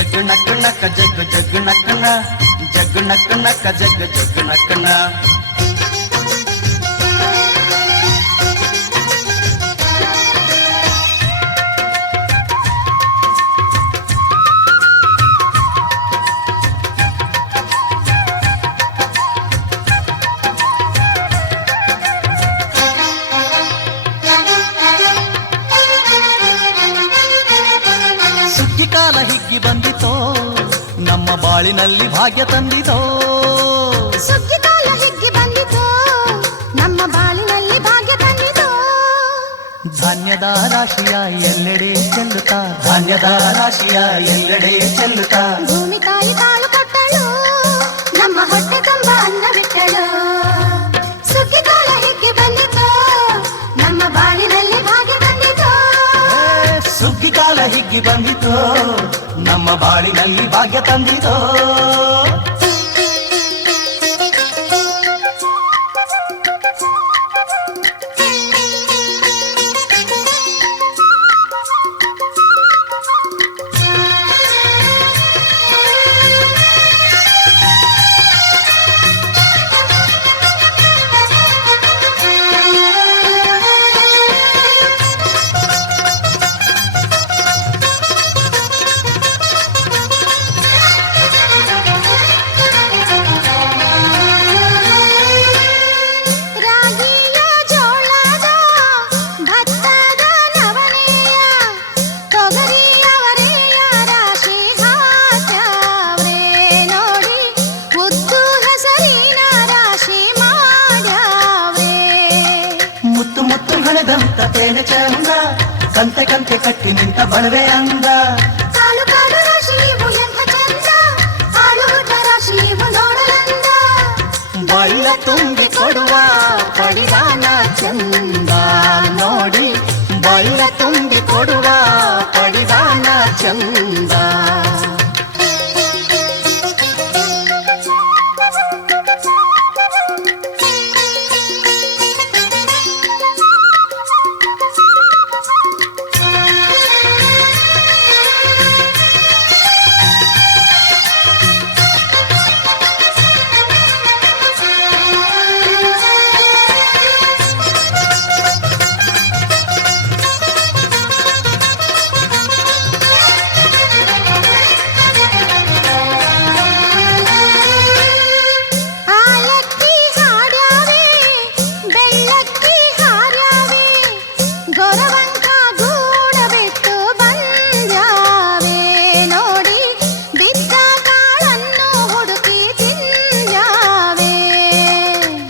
ಜಗ್ ನಕ್ ನಕ್ ಜಗ್ ಜಗ್ ನಕ್ಕನ ಜಗ್ ನಕ್ ನಕ್ ಜಗ್ ಜಗ್ ನಕ್ಕನ ಕಾಲ ಹಿಗ್ಗಿ ಬಂದಿತೋ ನಮ್ಮ ಬಾಳಿನಲ್ಲಿ ಭಾಗ್ಯ ತಂದಿತೋ ಸುಗ್ಗಿ ಕಾಲ ಹಿಗ್ಗಿ ಬಂದಿತೋ ನಮ್ಮ ಬಾಳಿನಲ್ಲಿ ಭಾಗ್ಯ ತಂದಿತೋ ಧಾನ್ಯದ ರಾಶಿಯ ಎಲ್ಲೆಡೆ ಚೆಲ್ಲುತ್ತಾ ಧಾನ್ಯದ ರಾಶಿಯ ಎಲ್ಲೆಡೆ ಚೆಲ್ಲುತ್ತಾ ಭೂಮಿ ತಾಯಿ ಕಾಳು ಕೊಟ್ಟಳು ನಮ್ಮ ಹೊಟ್ಟೆ ತುಂಬ ಅನ್ನ ಬಿಟ್ಟಳು ಸುಗ್ಗಿ ಕಾಲ ಹಿಗ್ಗಿ ಬಂದಿತೋ ನಮ್ಮ ಬಾಳಿನಲ್ಲಿ ಭಾಗ್ಯ ತಂದಿತೋ ಸುಗ್ಗಿ ಕಾಲ ಹಿಗ್ಗಿ ಬಂದಿತೋ ನಮ್ಮ ಬಾಳಿನಲ್ಲಿ ಭಾಗ್ಯ ತಂದಿತೋ ತೇನೆ ಚಂದ ಕಂತೆ ಕಂತೆ ಕಟ್ಟಿ ನಿಂತ ಬಡವೆ ಅಂದ ಕಾಲು ಕಾಲು ರಾಶಿ ನೀವು ಎಂಥ ಚಂದ ಆಳುವುದ ರಾಶಿ ನೀವು ನೋಡಲಂದ ಬಳ್ಳ ತುಂಬಿ ಕೊಡುವ ಪಡಿದಾನ ಚಂದ ನೋಡಿ ಬಳ್ಳ ತುಂಬಿ ಕೊಡುವ ಪಡಿದಾನ ಚಂದ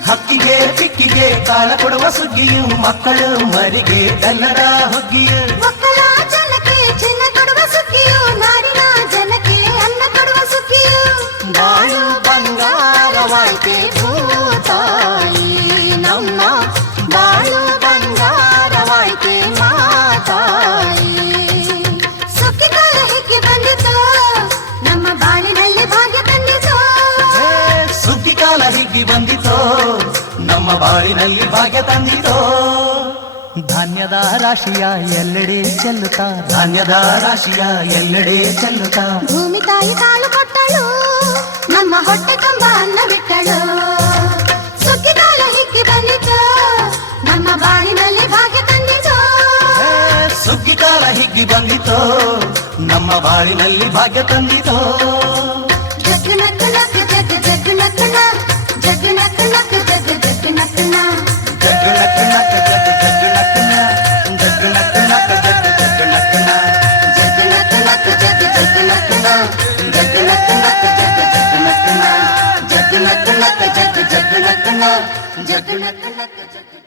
ಹಕ್ಕಿಗೆ ಪಿಕ್ಕಿಗೆ ಕಾಲ ಕೊಡುವ ಸುಗ್ಗಿಯು ಮಕ್ಕಳು ಮರಿಗೆ ಎಲ್ಲರ ಹೊಗ್ಗಿಯು ಮಕ್ಕಳ ಜನಕ್ಕೆ ಚಿನ್ನ ಕೊಡುವ ಸುಗ್ಗಿಯು ನಾಡಿನ ಜನಕ್ಕೆ ಅನ್ನ ಕೊಡುವ ಸುಗ್ಗಿಯು ಬಾಳು ಬಂಗಾರವಾಯ್ತೆ ಭೂತಾಯಿ ನಮ್ಮ ಬಾಳು ಬಂಗಾರವಾಯ್ತೆ ಮಾತಾಯಿ ಸುಗ್ಗಿ ಕಾಲ ಹಿಗ್ಗಿ ಬಂದಿತೋ ನಮ್ಮ ಬಾಳಿನಲ್ಲಿ ಭಾಗ್ಯ ತಂದಿತೋ ಸುಗ್ಗಿ ಕಾಲ ಹಿಗ್ಗಿ ಬಂದಿತೋ ನಮ್ಮ ಬಾಳಿನಲ್ಲಿ ಭಾಗ್ಯ ತಂದಿತೋ ಧಾನ್ಯದ ರಾಶಿಯ ಎಲ್ಲೆಡೆ ಚೆಲ್ಲುತ್ತಾ ಧಾನ್ಯದ ರಾಶಿಯ ಎಲ್ಲೆಡೆ ಚೆಲ್ಲುತ್ತಾ ಭೂಮಿ ತಾಯಿ ಕಾಲು ಕೊಟ್ಟಳು ನಮ್ಮ ಹೊಟ್ಟೆ ತುಂಬ ಅನ್ನ ಬಿಟ್ಟಳು ಸುಗ್ಗಿ ಕಾಲ ಹಿಗ್ಗಿ ಬಂದಿತೋ ನಮ್ಮ ಬಾಳಿನಲ್ಲಿ ಭಾಗ್ಯ ತಂದಿತೋ ಸುಗ್ಗಿ ಕಾಲ ಹಿಗ್ಗಿ ಬಂದಿತೋ ನಮ್ಮ ಬಾಳಿನಲ್ಲಿ ಭಾಗ್ಯ ತಂದಿತೋ ಜಗ್ ನಕ್ ನಕ್ ಜಗ್ ಜಗ್ ನಕ್ಕನ ಜಗ್ ನಕ್ ನಕ್ ಜಗ್ ಜಗ್ ನಕ್ಕನ ಜಗ್ ನಕ್ ನಕ್ ಜಗ್ ಜಗ್ ನಕ್ಕನ ಜಗ್ ನಕ್ ನಕ್ ಜಗ್ ಜಗ್ ನಕ್ಕನ ಜಗ್ ನಕ್ ನಕ್ ಜಗ್ ಜಗ್ ನಕ್ಕನ ಜಗ್ ನಕ್ ನಕ್ ಜಗ್ ಜಗ್ ನಕ್ಕನ ಜಗ್ ನಕ್ ನಕ್ ಜಗ್ ಜಗ್ ನಕ್ಕನ ಜಗ್ ನಕ್ ನಕ್ ಜಗ್